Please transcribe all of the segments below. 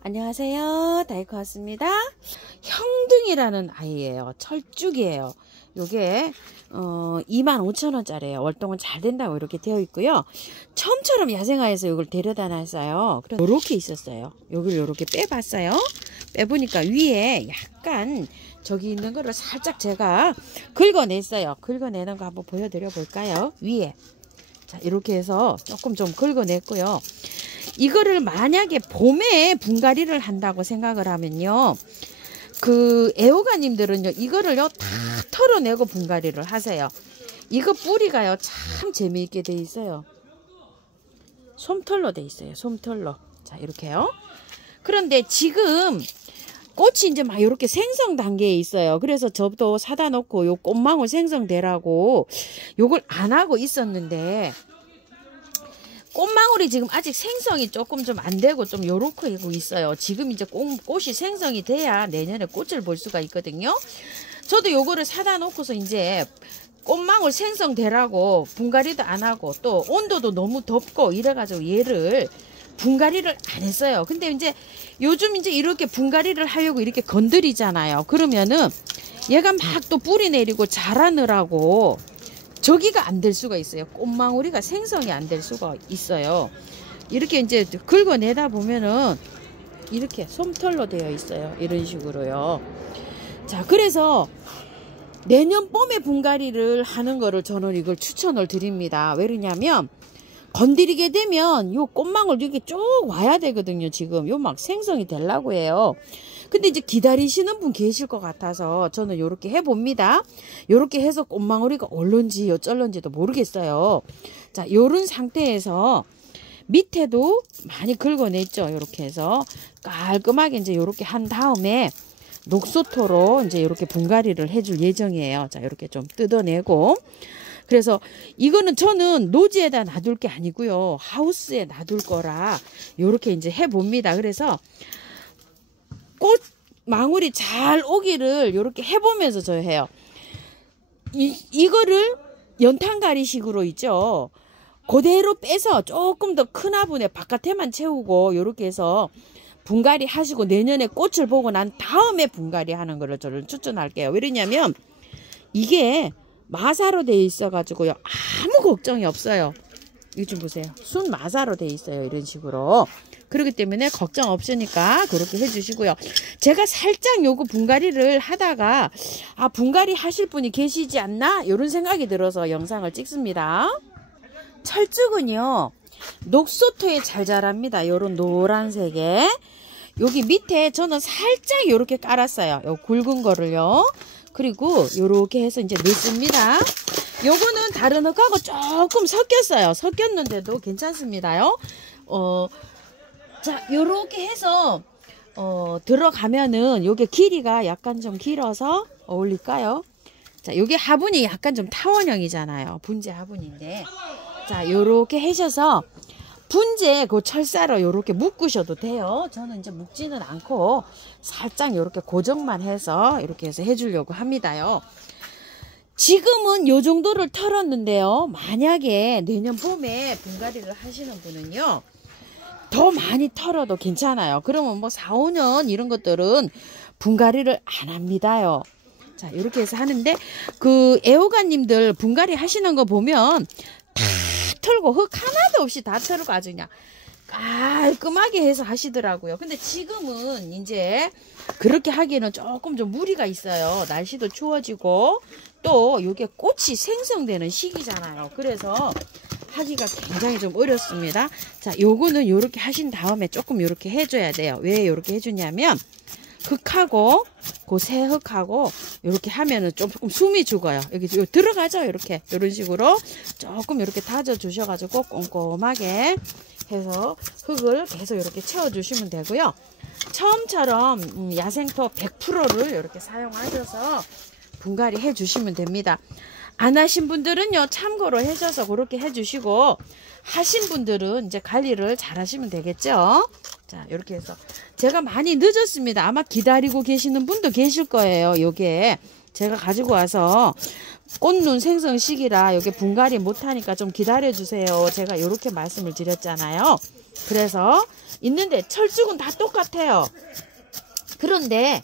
안녕하세요. 다이코 왔습니다. 형등이라는 아이예요. 철쭉이에요. 요게 25,000원짜리예요. 월동은 잘 된다고 이렇게 되어 있고요. 처음처럼 야생화에서 이걸 데려다 놨어요. 그래서 요렇게 있었어요. 여기를 요렇게 빼봤어요. 빼보니까 위에 약간 저기 있는 거를 살짝 제가 긁어냈어요. 긁어내는 거 한번 보여드려 볼까요? 위에. 자, 이렇게 해서 조금 좀 긁어냈고요. 이거를 만약에 봄에 분갈이를 한다고 생각을 하면요. 그 애호가님들은요. 이거를요. 다 털어내고 분갈이를 하세요. 이거 뿌리가요. 참 재미있게 돼 있어요. 솜털로 돼 있어요. 솜털로. 자, 이렇게요. 그런데 지금 꽃이 이제 막 이렇게 생성 단계에 있어요. 그래서 저도 사다 놓고 요 꽃망울 생성되라고 요걸 안 하고 있었는데 꽃망울이 지금 아직 생성이 조금 좀 안 되고 좀 요렇게 하고 있어요. 지금 이제 꽃이 생성이 돼야 내년에 꽃을 볼 수가 있거든요. 저도 요거를 사다 놓고서 이제 꽃망울 생성되라고 분갈이도 안 하고 또 온도도 너무 덥고 이래가지고 얘를 분갈이를 안 했어요. 근데 이제 요즘 이제 이렇게 분갈이를 하려고 이렇게 건드리잖아요. 그러면은 얘가 막 또 뿌리 내리고 자라느라고 저기가 안 될 수가 있어요. 꽃망울이가 생성이 안 될 수가 있어요. 이렇게 이제 긁어내다 보면은 이렇게 솜털로 되어 있어요. 이런 식으로요. 자, 그래서 내년 봄에 분갈이를 하는 거를 저는 이걸 추천을 드립니다. 왜 그러냐면 건드리게 되면 요 꽃망울 이렇게 쭉 와야 되거든요. 지금 요 막 생성이 되려고 해요. 근데 이제 기다리시는 분 계실 것 같아서 저는 요렇게 해봅니다. 요렇게 해서 꽃망울이가 올런지 어쩔런지도 모르겠어요. 자, 요런 상태에서 밑에도 많이 긁어냈죠. 요렇게 해서 깔끔하게 이제 요렇게 한 다음에 녹소토로 이제 요렇게 분갈이를 해줄 예정이에요. 자, 요렇게 좀 뜯어내고. 그래서 이거는 저는 노지에다 놔둘 게 아니고요. 하우스에 놔둘 거라 요렇게 이제 해봅니다. 그래서 꽃망울이 잘 오기를 요렇게 해보면서 저 해요. 이거를 연탄가리식으로 있죠. 그대로 빼서 조금 더 큰 화분에 바깥에만 채우고 요렇게 해서 분갈이 하시고 내년에 꽃을 보고 난 다음에 분갈이 하는 거를 저를 추천할게요. 왜냐면 이게 마사로 되어 있어 가지고요. 아무 걱정이 없어요. 이거 좀 보세요. 순 마사로 되어 있어요. 이런 식으로. 그렇기 때문에 걱정 없으니까 그렇게 해주시고요. 제가 살짝 요거 분갈이를 하다가 분갈이 하실 분이 계시지 않나? 이런 생각이 들어서 영상을 찍습니다. 철쭉은요. 녹소토에 잘 자랍니다. 요런 노란색에. 여기 밑에 저는 살짝 요렇게 깔았어요. 요 굵은 거를요. 그리고 요렇게 해서 이제 넣습니다. 요거는 다른 흙하고 조금 섞였어요. 섞였는데도 괜찮습니다요. 자, 요렇게 해서 들어가면은 요게 길이가 약간 좀 길어서 어울릴까요? 자, 요게 화분이 약간 좀 타원형이잖아요. 분재 화분인데. 자, 요렇게 하셔서 분재 그 철사로 요렇게 묶으셔도 돼요. 저는 이제 묶지는 않고 살짝 요렇게 고정만 해서 이렇게 해서 해주려고 합니다요. 지금은 요 정도를 털었는데요. 만약에 내년 봄에 분갈이를 하시는 분은요. 더 많이 털어도 괜찮아요. 그러면 뭐 4, 5년 이런 것들은 분갈이를 안 합니다요. 자, 이렇게 해서 하는데 그 애호가님들 분갈이 하시는 거 보면 다 털고 흙 하나도 없이 다 털고 아주 그냥 깔끔하게 해서 하시더라고요. 근데 지금은 이제 그렇게 하기에는 조금 좀 무리가 있어요. 날씨도 추워지고 또 이게 꽃이 생성되는 시기잖아요. 그래서 하기가 굉장히 좀 어렵습니다. 자, 요거는 요렇게 하신 다음에 조금 요렇게 해줘야 돼요. 왜 요렇게 해주냐면 흙하고 그 새 흙하고 요렇게 하면은 조금 숨이 죽어요. 여기 들어가죠. 이렇게 요런 식으로 조금 이렇게 다져 주셔가지고 꼼꼼하게 해서 흙을 계속 이렇게 채워 주시면 되고요. 처음처럼 야생토 100%를 이렇게 사용하셔서 분갈이 해 주시면 됩니다. 안 하신 분들은요, 참고로 해줘서 그렇게 해주시고, 하신 분들은 이제 관리를 잘 하시면 되겠죠. 자, 이렇게 해서. 제가 많이 늦었습니다. 아마 기다리고 계시는 분도 계실 거예요. 요게 제가 가지고 와서 꽃눈 생성 시기라 요게 분갈이 못하니까 좀 기다려주세요. 제가 이렇게 말씀을 드렸잖아요. 그래서 있는데 철쭉은 다 똑같아요. 그런데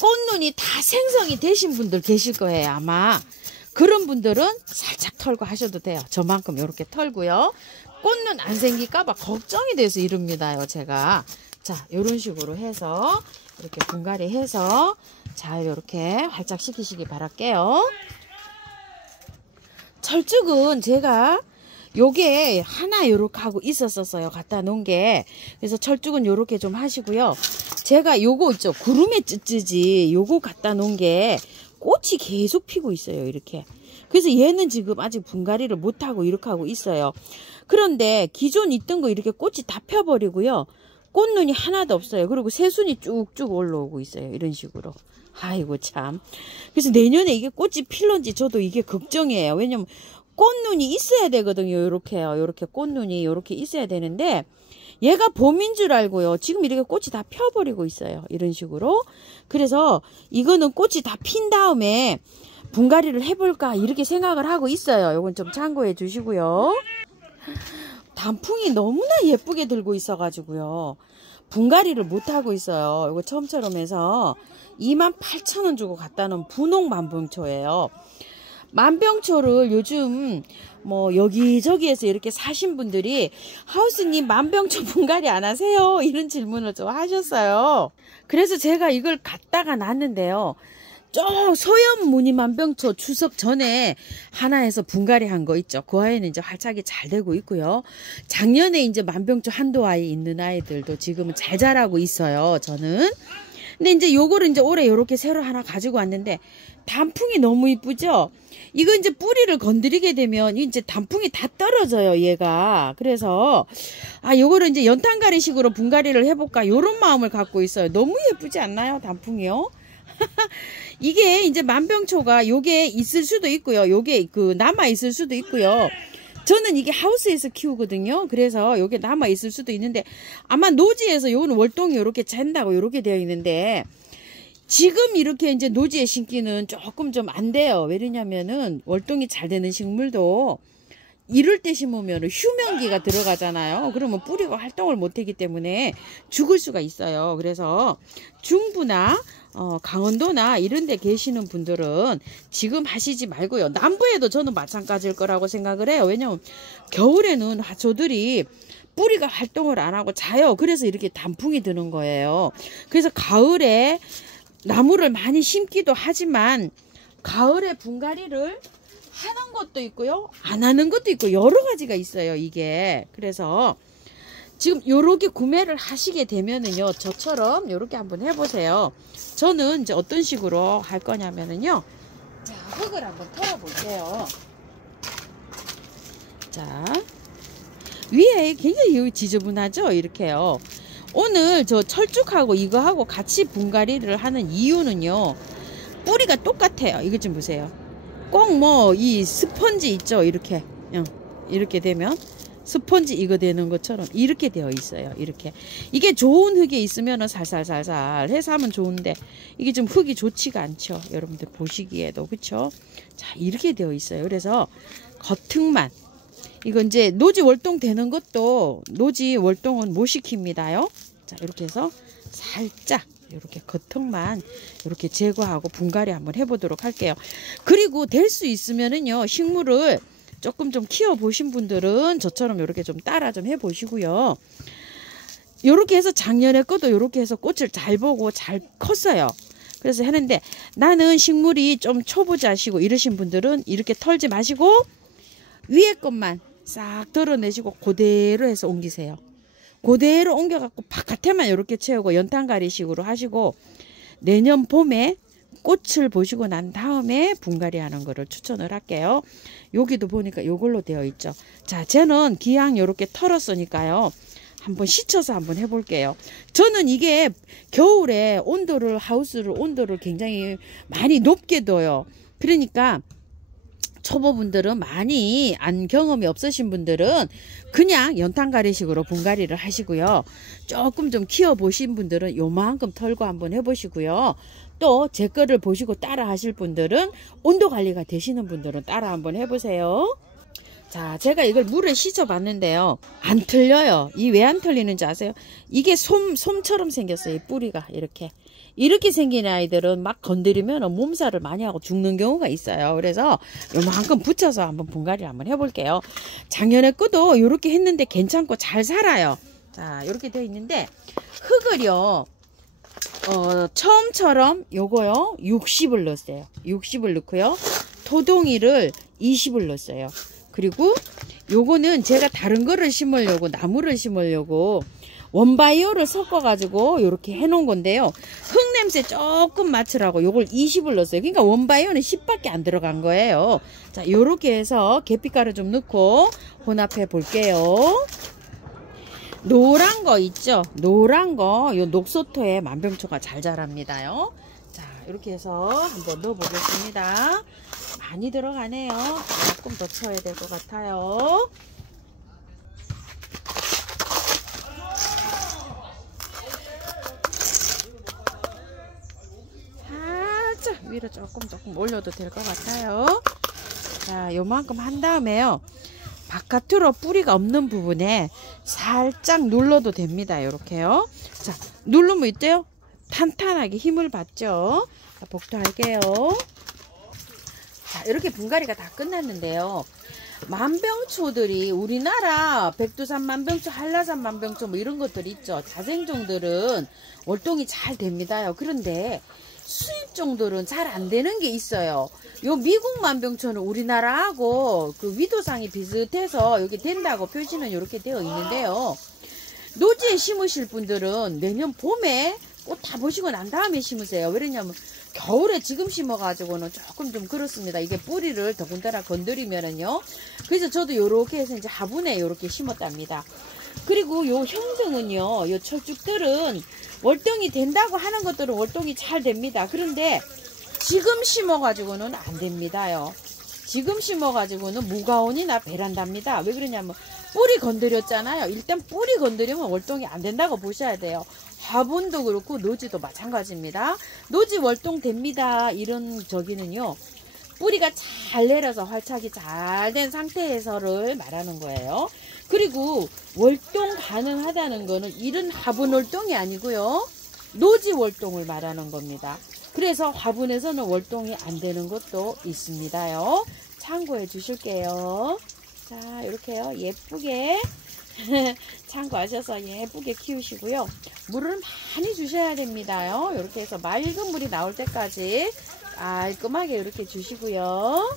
꽃눈이 다 생성이 되신 분들 계실 거예요, 아마. 그런 분들은 살짝 털고 하셔도 돼요. 저만큼 이렇게 털고요. 꽃눈 안 생길까봐 걱정이 돼서 이럽니다요, 제가. 자, 요런 식으로 해서 이렇게 분갈이 해서 잘 이렇게 활짝 시키시기 바랄게요. 철쭉은 제가 요게 하나 요렇게 하고 있었어요. 갖다 놓은 게. 그래서 철쭉은 요렇게 좀 하시고요. 제가 요거 있죠. 구름의 찌찌지 요거 갖다 놓은 게 꽃이 계속 피고 있어요. 이렇게. 그래서 얘는 지금 아직 분갈이를 못하고 이렇게 하고 있어요. 그런데 기존 있던 거 이렇게 꽃이 다 펴버리고요. 꽃눈이 하나도 없어요. 그리고 새순이 쭉쭉 올라오고 있어요. 이런 식으로. 아이고 참. 그래서 내년에 이게 꽃이 필런지 저도 이게 걱정이에요. 왜냐면 꽃눈이 있어야 되거든요. 요렇게요. 요렇게 꽃눈이 요렇게 있어야 되는데 얘가 봄인 줄 알고요. 지금 이렇게 꽃이 다 펴버리고 있어요. 이런 식으로. 그래서 이거는 꽃이 다 핀 다음에 분갈이를 해볼까 이렇게 생각을 하고 있어요. 요건 좀 참고해 주시고요. 단풍이 너무나 예쁘게 들고 있어가지고요. 분갈이를 못하고 있어요. 이거 처음처럼 해서 28,000원 주고 갖다 놓은 분홍 만병초예요. 만병초를 요즘 뭐 여기저기에서 이렇게 사신 분들이 하우스님 만병초 분갈이 안 하세요? 이런 질문을 좀 하셨어요. 그래서 제가 이걸 갖다가 놨는데요. 저 소염 무늬 만병초 추석 전에 하나에서 분갈이 한 거 있죠. 그 아이는 이제 활착이 잘 되고 있고요. 작년에 이제 만병초 한두 아이 있는 아이들도 지금은 잘 자라고 있어요. 저는. 근데 이제 요거를 이제 올해 요렇게 새로 하나 가지고 왔는데 단풍이 너무 이쁘죠? 이거 이제 뿌리를 건드리게 되면 이제 단풍이 다 떨어져요, 얘가. 그래서 요거를 이제 연탄가리식으로 분갈이를 해볼까 요런 마음을 갖고 있어요. 너무 예쁘지 않나요, 단풍이요? 이게 이제 만병초가 요게 있을 수도 있고요. 요게 남아 있을 수도 있고요. 저는 이게 하우스에서 키우거든요. 그래서 요게 남아 있을 수도 있는데 아마 노지에서 요거는 월동이 요렇게 잔다고 요렇게 되어 있는데 지금 이렇게 이제 노지에 심기는 조금 좀 안 돼요. 왜냐면은 월동이 잘 되는 식물도 이럴 때 심으면 휴면기가 들어가잖아요. 그러면 뿌리가 활동을 못하기 때문에 죽을 수가 있어요. 그래서 중부나 강원도나 이런 데 계시는 분들은 지금 하시지 말고요. 남부에도 저는 마찬가지일 거라고 생각을 해요. 왜냐면 겨울에는 화초들이 뿌리가 활동을 안 하고 자요. 그래서 이렇게 단풍이 드는 거예요. 그래서 가을에 나무를 많이 심기도 하지만 가을에 분갈이를 하는 것도 있고요. 안 하는 것도 있고 여러 가지가 있어요. 이게. 그래서 지금 요렇게 구매를 하시게 되면은요. 저처럼 요렇게 한번 해보세요. 저는 이제 어떤 식으로 할 거냐면은요. 자, 흙을 한번 털어볼게요. 자, 위에 굉장히 지저분하죠? 이렇게요. 오늘 저 철쭉하고 이거하고 같이 분갈이를 하는 이유는요. 뿌리가 똑같아요. 이것 좀 보세요. 꼭 뭐 이 스펀지 있죠? 이렇게 되면 스펀지 이거 되는 것처럼 이렇게 되어 있어요. 이렇게. 이게 좋은 흙에 있으면은 살살살살 해서 하면 좋은데 이게 좀 흙이 좋지가 않죠. 여러분들 보시기에도. 그쵸? 자, 이렇게 되어 있어요. 그래서 겉흙만. 이거 이제 노지 월동 되는 것도 노지 월동은 못 시킵니다요. 자, 이렇게 해서 살짝 이렇게 겉흙만 이렇게 제거하고 분갈이 한번 해보도록 할게요. 그리고 될 수 있으면은요, 식물을 조금 좀 키워 보신 분들은 저처럼 이렇게 좀 따라 좀 해보시고요. 이렇게 해서 작년에 것도 이렇게 해서 꽃을 잘 보고 잘 컸어요. 그래서 하는데 나는 식물이 좀 초보자시고 이러신 분들은 이렇게 털지 마시고 위에 것만 싹 덜어내시고 그대로 해서 옮기세요. 그대로 옮겨갖고 바깥에만 이렇게 채우고 연탄가리식으로 하시고 내년 봄에 꽃을 보시고 난 다음에 분갈이 하는 거를 추천을 할게요. 여기도 보니까 요걸로 되어 있죠. 자, 쟤는 기왕 이렇게 털었으니까요. 한번 씻어서 한번 해볼게요. 저는 이게 겨울에 하우스를 온도를 굉장히 많이 높게 둬요. 그러니까 초보분들은 많이 경험이 없으신 분들은 그냥 연탄가리식으로 분갈이를 하시고요. 조금 좀 키워보신 분들은 요만큼 털고 한번 해보시고요. 또 제 거를 보시고 따라 하실 분들은 온도 관리가 되시는 분들은 따라 한번 해보세요. 자, 제가 이걸 물에 씻어 봤는데요. 안 틀려요. 이 왜 안 틀리는지 아세요? 이게 솜처럼 생겼어요. 이 뿌리가 이렇게 생긴 아이들은 막 건드리면 몸살을 많이 하고 죽는 경우가 있어요. 그래서 요만큼 붙여서 한번 분갈이를 한번 해볼게요. 작년에 거도 이렇게 했는데 괜찮고 잘 살아요. 자, 이렇게 되어 있는데 흙을요. 처음처럼 요거요 60을 넣었어요. 60을 넣고요. 토동이를 20을 넣었어요. 그리고 요거는 제가 다른 거를 심으려고, 나무를 심으려고 원바이오를 섞어 가지고 이렇게 해 놓은 건데요. 흙 냄새 조금 맡으라고 요걸 20을 넣었어요. 그러니까 원바이오는 10밖에 안 들어간 거예요. 자, 요렇게 해서 계피가루 좀 넣고 혼합해 볼게요. 노란 거 있죠? 노란 거, 요 녹소토에 만병초가 잘 자랍니다요. 자, 이렇게 해서 한번 넣어 보겠습니다. 많이 들어가네요. 조금 더 쳐야 될 것 같아요. 살짝 위로 조금 올려도 될 것 같아요. 자, 요만큼 한 다음에요. 바깥으로 뿌리가 없는 부분에 살짝 눌러도 됩니다. 이렇게요. 자, 누르면 있대요. 탄탄하게 힘을 받죠. 자, 복도할게요. 자, 이렇게 분갈이가 다 끝났는데요. 만병초들이 우리나라 백두산 만병초, 한라산 만병초 뭐 이런 것들 있죠. 자생종들은 월동이 잘 됩니다요. 그런데 수입종들은 잘 안 되는 게 있어요. 요 미국 만병초는 우리나라하고 그 위도상이 비슷해서 여기 된다고 표시는 이렇게 되어 있는데요. 노지에 심으실 분들은 내년 봄에 꽃 다 보시고 난 다음에 심으세요. 왜냐면 겨울에 지금 심어가지고는 조금 좀 그렇습니다. 이게 뿌리를 더군다나 건드리면은요. 그래서 저도 요렇게 해서 이제 화분에 요렇게 심었답니다. 그리고 요 형등은요, 요 철쭉들은 월동이 된다고 하는 것들은 월동이 잘 됩니다. 그런데 지금 심어가지고는 안 됩니다요. 지금 심어가지고는 무가온이나 베란다입니다. 왜 그러냐면 뿌리 건드렸잖아요. 일단 뿌리 건드리면 월동이 안 된다고 보셔야 돼요. 화분도 그렇고 노지도 마찬가지입니다. 노지 월동 됩니다. 이런 저기는요. 뿌리가 잘 내려서 활착이 잘 된 상태에서를 말하는 거예요. 그리고 월동 가능하다는 거는 이런 화분 월동이 아니고요. 노지 월동을 말하는 겁니다. 그래서 화분에서는 월동이 안 되는 것도 있습니다요. 참고해 주실게요. 자, 이렇게요. 예쁘게 참고하셔서 예쁘게 키우시고요. 물을 많이 주셔야 됩니다요. 이렇게 해서 맑은 물이 나올 때까지 깔끔하게 이렇게 주시고요.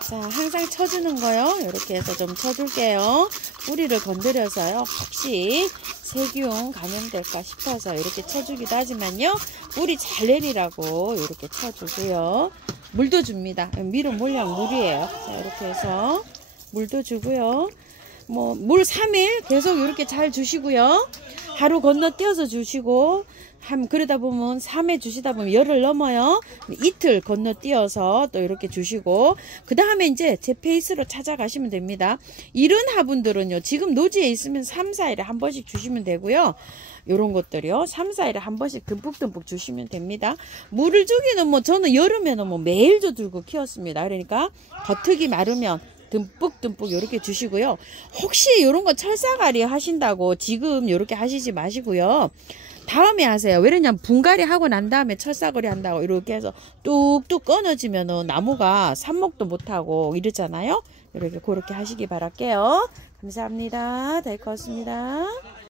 자, 항상 쳐주는 거요. 이렇게 해서 좀 쳐줄게요. 뿌리를 건드려서요. 혹시 세균 감염될까 싶어서 이렇게 쳐주기도 하지만요. 뿌리 잘 내리라고 이렇게 쳐주고요. 물도 줍니다. 밀은 물량 물이에요. 자, 이렇게 해서 물도 주고요. 뭐 물 3일 계속 이렇게 잘 주시고요. 하루 건너뛰어서 주시고 그러다 보면 3회 주시다 보면 열흘 넘어요. 이틀 건너뛰어서 또 이렇게 주시고 그 다음에 이제 제 페이스로 찾아가시면 됩니다. 이런 화분들은요. 지금 노지에 있으면 3, 4일에 한 번씩 주시면 되고요. 요런 것들이요. 3, 4일에 한 번씩 듬뿍듬뿍 주시면 됩니다. 물을 주기는 뭐 저는 여름에는 뭐 매일도 들고 키웠습니다. 그러니까 겉흙이 마르면 듬뿍듬뿍 이렇게 주시고요. 혹시 이런 거 철사가리 하신다고 지금 이렇게 하시지 마시고요. 다음에 하세요. 왜냐면 분갈이 하고 난 다음에 철사거리 한다고 이렇게 해서 뚝뚝 끊어지면은 나무가 삽목도 못하고 이러잖아요. 이렇게 그렇게 하시기 바랄게요. 감사합니다. 다 익었습니다.